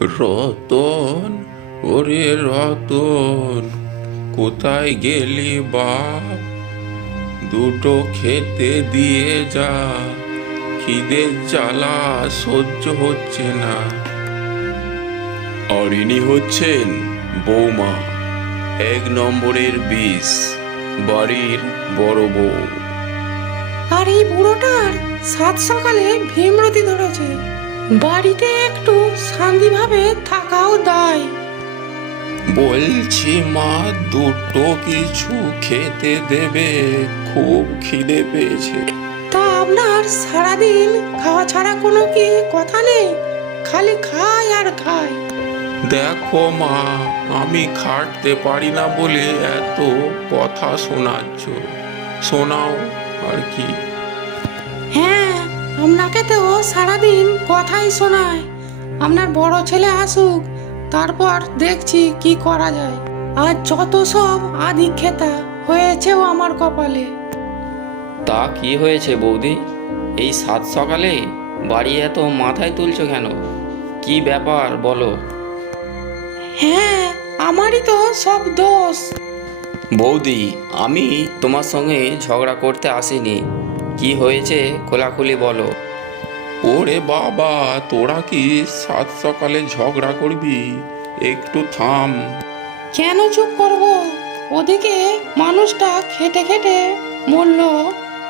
রতন ওরে রতন কোথায় গেলি বাপ দুটো খেতে দিয়ে যা খিদের জ্বালা সহ্য হচ্ছে না। আর ইনি হচ্ছেন বৌমা এক নম্বরের বিষ বাড়ির বড় বউ। আর এই বুড়োটার সাত সকালে ভীমরতি ধরেছে। বাড়িতে একটু শান্তিভাবে থাকাও দায়। বলছি মা দুটো কিছু খেতে দেবে খুব খিদে পেয়েছে। তা আপনার সারাদিন খাওয়া ছাড়া কোনো কি কথা নেই? খালি খায় আর খায়। দেখো মা আমি খাটতে পারি না বলে এত কথা শোনাচ্ছ। শোনাও আর কি। আপনাকে তো সারাদিন কথাই শোনায়। আপনার বড় ছেলে আসুক তারপর দেখছি কি করা যায়। আর যত সব আদি খেতা হয়েছেও আমার কপালে। তা কি হয়েছে বৌদি? এই সাত সকালে বাড়ি এত মাথায় তুলছো কেন? কি ব্যাপার বলো? হ্যাঁ আমারই তো সব দোষ। বৌদি আমি তোমার সঙ্গে ঝগড়া করতে আসিনি। কি হয়েছে খোলাখুলি বলো। ওরে বাবা তোরা কি সাত সকালে ঝগড়া করবি? একটু থাম। কেন চুপ করব? ওদিকে মানুষটা খেটে খেটে মরল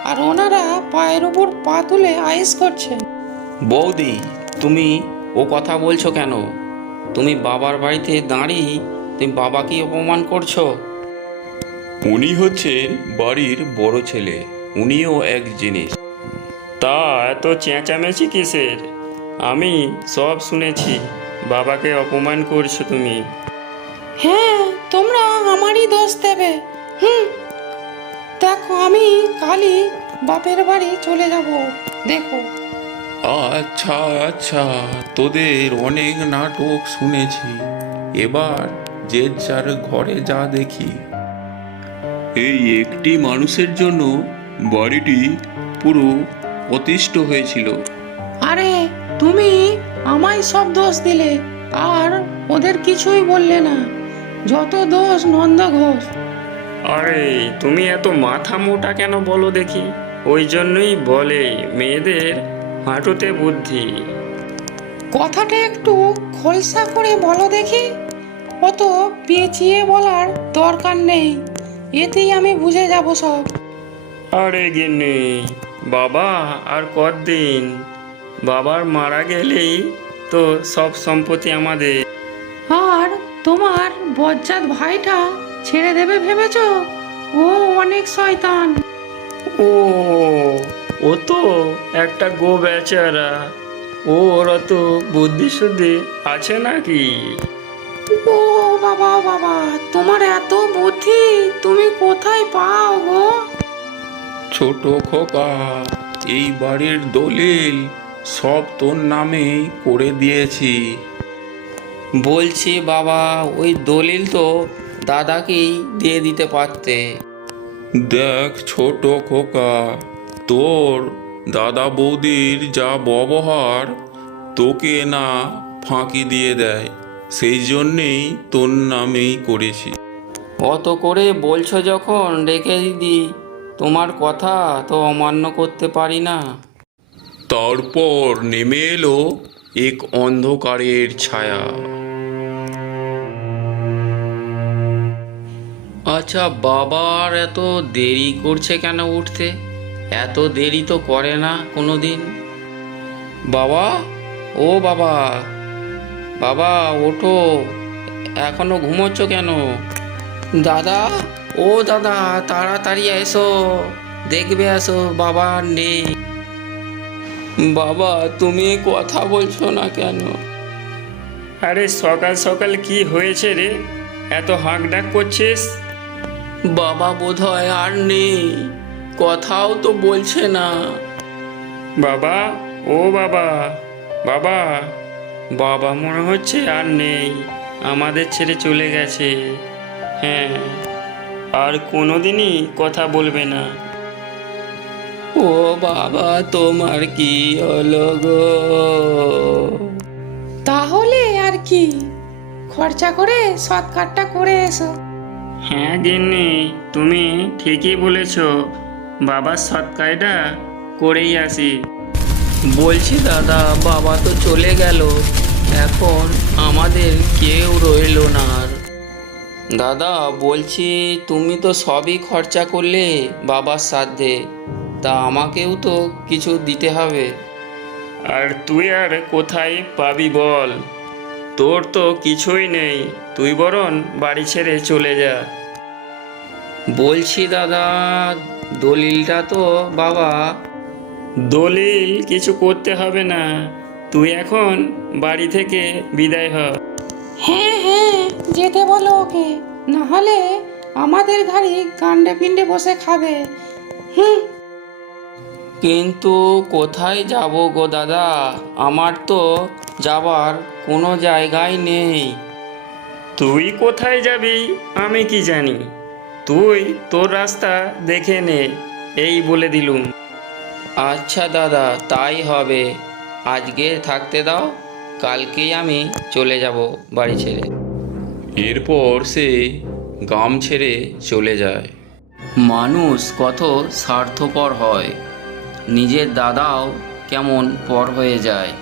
আর ওনারা পায়ের উপর পা তুলে আয়েস করছেন বৌদি তুমি ও কথা বলছো কেন? তুমি বাবার বাড়িতে দাঁড়িয়ে তুমি বাবাকে অপমান করছ। উনি হচ্ছেন বাড়ির বড় ছেলে। উনিও এক জিনিস। তা এত চেঁচামেচি কিসের? আমি সব শুনেছি বাবাকে অপমান করছ তুমি। হ্যাঁ তোমরা আমারই দোষ দেবে। হুম দেখো আমি কালই বাপের বাড়ি চলে যাব দেখো। আচ্ছা আচ্ছা তোদের অনেক নাটক শুনেছি। এবার যে যার ঘরে যা দেখি। এই একটি মানুষের জন্য বাড়িটি পুরো অতিষ্ঠ হয়েছিল। আরে তুমি আমায় সব দোষ দিলে আর ওদের কিছুই বললে না। যত দোষ নন্দ ঘোষ। আরে তুমি এত মাথা মোটা কেন বলো দেখি? ওই জন্যই বলে মেয়েদের হাঁটুতে বুদ্ধি। কথাটা একটু খোলসা করে বলো দেখি। অত পেঁচিয়ে বলার দরকার নেই। এতেই আমি বুঝে যাব সব। আরে গিন্নি বাবা আর কতদিন? বাবার মারা গেলেই তো সব সম্পত্তি আমাদের। আর তোমার বজ্জাত ভাইটা ছেড়ে দেবে ভেবেছো? ও অনেক শয়তান। ও ও তো একটা গো বেচারা ও ওরা তো বুদ্ধি শুদ্ধি আছে নাকি? ও বাবা বাবা তোমার এত বুদ্ধি তুমি কোথায় পাও গো? ছোট খোকা এই বাড়ির দলিল সব তোর নামেই করে দিয়েছি। বলছি বাবা ওই দলিল তো দাদাকেই দিয়ে দিতে পারতে। দেখ ছোট খোকা তোর দাদা বৌদির যা ব্যবহার তোকে না ফাঁকি দিয়ে দেয় সেই জন্যেই তোর নামেই করেছি। অত করে বলছো যখন রেখে দিদি। তোমার কথা তো অমান্য করতে পারি না। তারপর নেমে এলো এক অন্ধকারের ছায়া। আচ্ছা বাবার এত দেরি করছে কেন উঠতে? এত দেরি তো করে না কোনো দিন বাবা ও বাবা বাবা ওঠো এখনও ঘুমোচ্ছ কেন? দাদা ও দাদা তাড়াতাড়ি এসো। দেখবে আসো বাবা নেই। বাবা তুমি কথা বলছো না কেন? আরে সকাল সকাল কি হয়েছে রে? এত হাঁক ডাক করছিস? বাবা বোধহয় আর নেই। কথাও তো বলছে না। বাবা ও বাবা বাবা বাবা মনে হচ্ছে আর নেই। আমাদের ছেড়ে চলে গেছে। হ্যাঁ আর কোনোদিনই কথা বলবে না। ও বাবা তোমার কি হলো গো? তাহলে আর কি? খরচা করে সৎকারটা করে এসো। হ্যাঁ গিন্নি তুমি ঠিকই বলেছ। বাবার সৎকারটা করেই আসি। বলছি দাদা বাবা তো চলে গেল। এখন আমাদের কেউ রইল না আর। দাদা বলছি তুমি তো সবই খরচা করলে বাবার সাধ্যে। তা আমাকেও তো কিছু দিতে হবে। আর তুই আর কোথায় পাবি বল? তোর তো কিছুই নেই। তুই বরং বাড়ি ছেড়ে চলে যা। বলছি দাদা দলিলটা তো বাবা। দলিল কিছু করতে হবে না। তুই এখন বাড়ি থেকে বিদায় হ। হ্যাঁ হ্যাঁ। যেতে বলো ওকে। না হলে আমাদের ঘাড়ি গান্ডে পিণ্ডে বসে খাবে। হুম। কিন্তু কোথায় যাব গো দাদা? আমার তো যাবার কোনো জায়গায় নেই। তুই কোথায় যাবি? আমি কি জানি। তুই তোর রাস্তা দেখে নে এই বলে দিলুম। আচ্ছা দাদা তাই হবে। আজকে থাকতে দাও কালকেই আমি চলে যাব বাড়ি ছেড়ে। এরপর সে গ্রাম ছেড়ে চলে যায়। মানুষ কত স্বার্থপর হয়, নিজের দাদাও কেমন পর হয়ে যায়।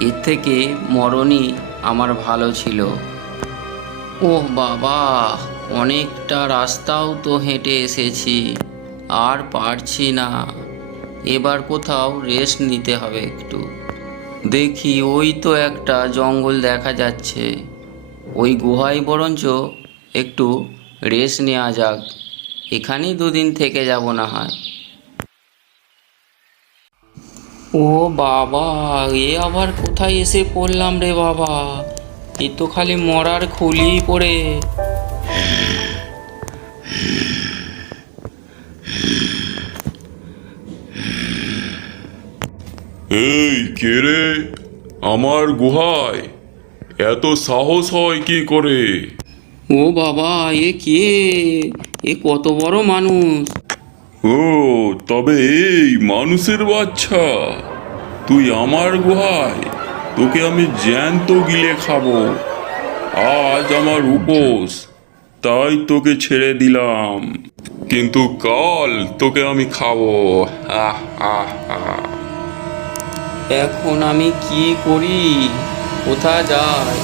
এর থেকে মরণই আমার ভালো ছিল। ও বাবা, অনেকটা রাস্তাও তো হেঁটে এসেছি, আর পারছি না। এবার কোথাও রেস্ট নিতে হবে একটু। দেখি ওই তো একটা জঙ্গল দেখা যাচ্ছে। ওই গুহায় বরঞ্চ একটু রেস্ট নেওয়া যাক। এখানেই দুদিন থেকে যাব না হয়। ও বাবা, এ আবার কোথায় এসে পড়লাম রে বাবা? এ তো খালি মরার খুলি পড়ে। এই কে রে? আমার গুহায়। এত সাহস হয় কি করে? ও বাবা এ কে? এ কত বড় মানুষ। ও তবে এই মানুষের বাচ্চা। তুই আমার গুহায় তোকে আমি জ্যান্ত গিলে খাব। আজ আমার উপোস তাই তোকে ছেড়ে দিলাম। কিন্তু কাল তোকে আমি খাব। আহ আহ আহ এখন আমি কি করি? কোথা যায়?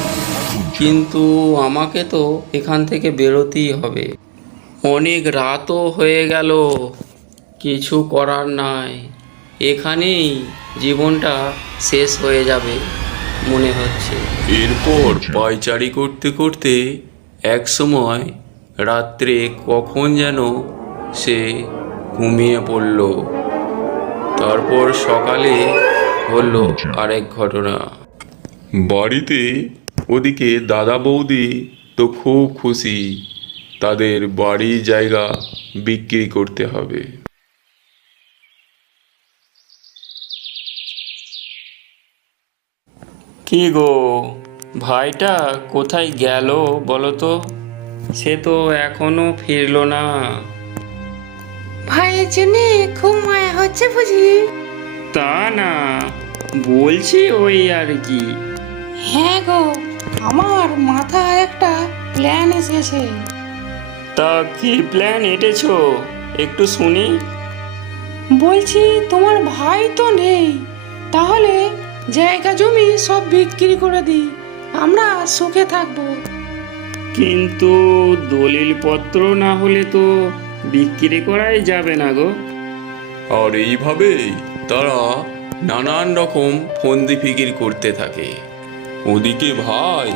কিন্তু আমাকে তো এখান থেকে বেরোতেই হবে। অনেক রাতও হয়ে গেল কিছু করার নাই। এখানেই জীবনটা শেষ হয়ে যাবে মনে হচ্ছে। এরপর পায়চারি করতে করতে এক সময় রাত্রে কখন যেন সে ঘুমিয়ে পড়ল। তারপর সকালে হলো আরেক ঘটনা। বাড়িতে ওদিকে দাদা বৌদি তো খুব খুশি। তাদের বাড়ি জায়গা বিক্রি করতে হবে। কি গো ভাইটা কোথায় গেল বলো তো? সে তো এখনও ফিরলো না। ভাইয়ের জন্যে খুব মায়া হচ্ছে বুঝি? তা না বলছি ওই আর কি। হ্যাঁ গো আমার মাথায় একটা প্ল্যান এসেছে। তা কি প্ল্যান এঁটেছো? একটু শুনি। বলছি তোমার ভাই তো নেই। তাহলে জায়গা জমি সব বিক্রি করে দিই। আমরা সুখে থাকব। কিন্তু দলিলপত্র না হলে তো বিক্রি করাই যাবে না গো। আর এইভাবেই তারা নানান রকম ফন্দি ফিকির করতে থাকে। ওদিকে ভাই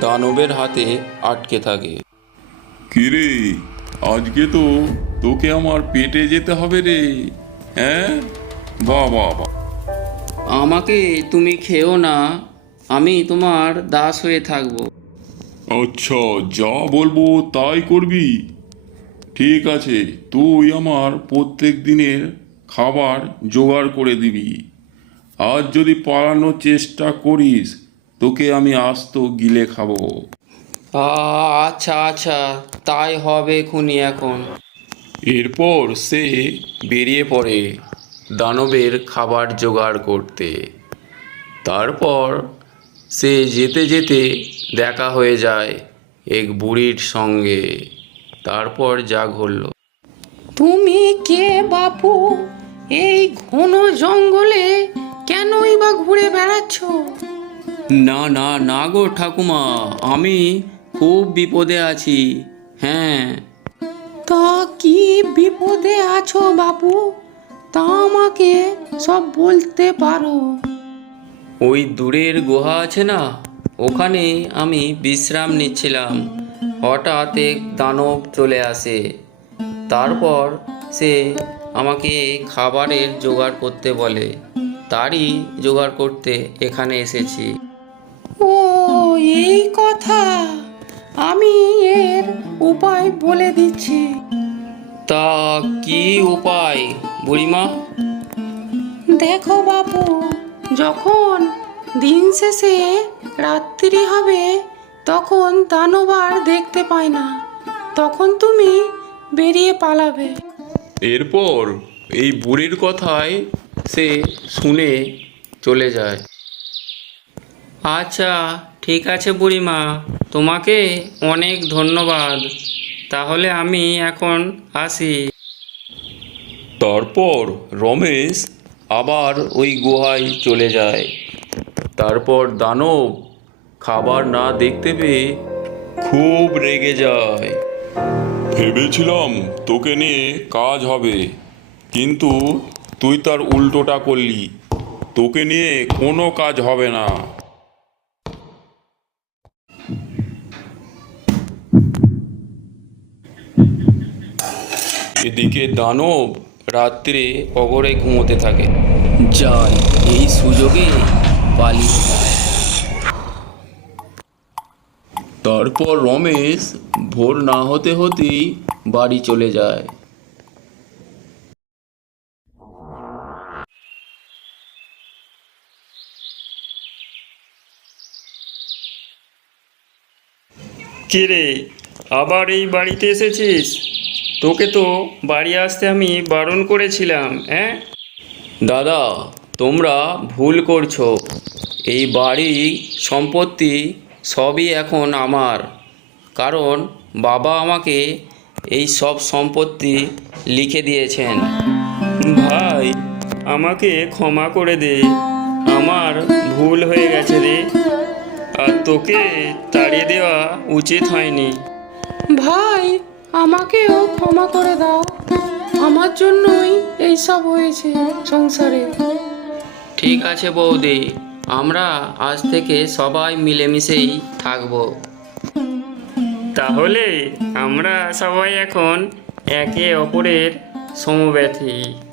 দানবের হাতে আটকে থাকে। কিরে আজকে তো তোকে আমার পেটে যেতে হবে রে হ্যাঁ? বাহ বা আমাকে তুমি খেও না আমি তোমার দাস হয়ে থাকব। আচ্ছা যা বলব তাই করবি। ঠিক আছে তুই আমার প্রত্যেক দিনের খাবার জোগাড় করে দিবি। আজ যদি পালানোর চেষ্টা করিস তোকে আমি আস্ত গিলে খাব। আ- আচ্ছা আচ্ছা তাই হবে খুনি এখন। এরপর সে বেরিয়ে পড়ে দানবের খাবার জোগাড় করতে। তারপর সে যেতে যেতে দেখা হয়ে যায় এক বুড়ির সঙ্গে। তারপর যা ঘটল। তুমি কে বাপু? এই ঘন জঙ্গলে কেনই বা ঘুরে বেড়াচ্ছ? না না না গো ঠাকুমা আমি খুব বিপদে আছি হ্যাঁ। তা কি বিপদে আছো বাপু? তা আমাকে সব বলতে পারো। ওই দূরের গুহা আছে না ওখানে আমি বিশ্রাম নিচ্ছিলাম। হঠাৎ এক দানব চলে আসে। তারপর সে আমাকে খাবারের জোগাড় করতে বলে। তারই জোগাড় করতে এখানে এসেছি। উপায় বলে দিচ্ছি। তা কি উপায় বুড়িমা? দেখো বাপু যখন দিন শেষে রাত্রি হবে তখন দানবার দেখতে পায় না। তখন তুমি বেরিয়ে পালাবে। এরপর এই বুড়ির কথায় সে শুনে চলে যায়। আচ্ছা ঠিক আছে বুড়িমা। তোমাকে অনেক ধন্যবাদ। তাহলে আমি এখন আসি। তারপর রমেশ আবার ওই গুহায় চলে যায়। তারপর দানব খাবার না দেখতে পেয়ে খুব রেগে যায়। ভেবেছিলাম তোকে নিয়ে কাজ হবে কিন্তু তুই তার উল্টোটা করলি। তোকে নিয়ে কোনো কাজ হবে না। এদিকে দানব রাত্রে অগরে ঘুমোতে থাকে। যায় এই সুযোগে পালিয়ে তারপর রমেশ ভোর না হতে হতেই বাড়ি চলে যায়। কিরে, আবার এই বাড়িতে এসেছিস? তোকে তো বাড়ি আসতে আমি বারণ করেছিলাম হ্যাঁ? দাদা তোমরা ভুল করছ। এই বাড়ি সম্পত্তি সবই এখন আমার। কারণ বাবা আমাকে এই সব সম্পত্তি লিখে দিয়েছেন। ভাই আমাকে ক্ষমা করে দে। আমার ভুল হয়ে গেছে রে। আর তোকে তাড়িয়ে দেওয়া উচিত হয়নি। ভাই আমাকেও ক্ষমা করে দাও। আমার জন্যই এই সব হয়েছে সংসারে। ঠিক আছে বৌদি আমরা আজ থেকে সবাই মিলেমিশেই থাকব। তাহলে আমরা সবাই এখন একে অপরের সমব্যথী।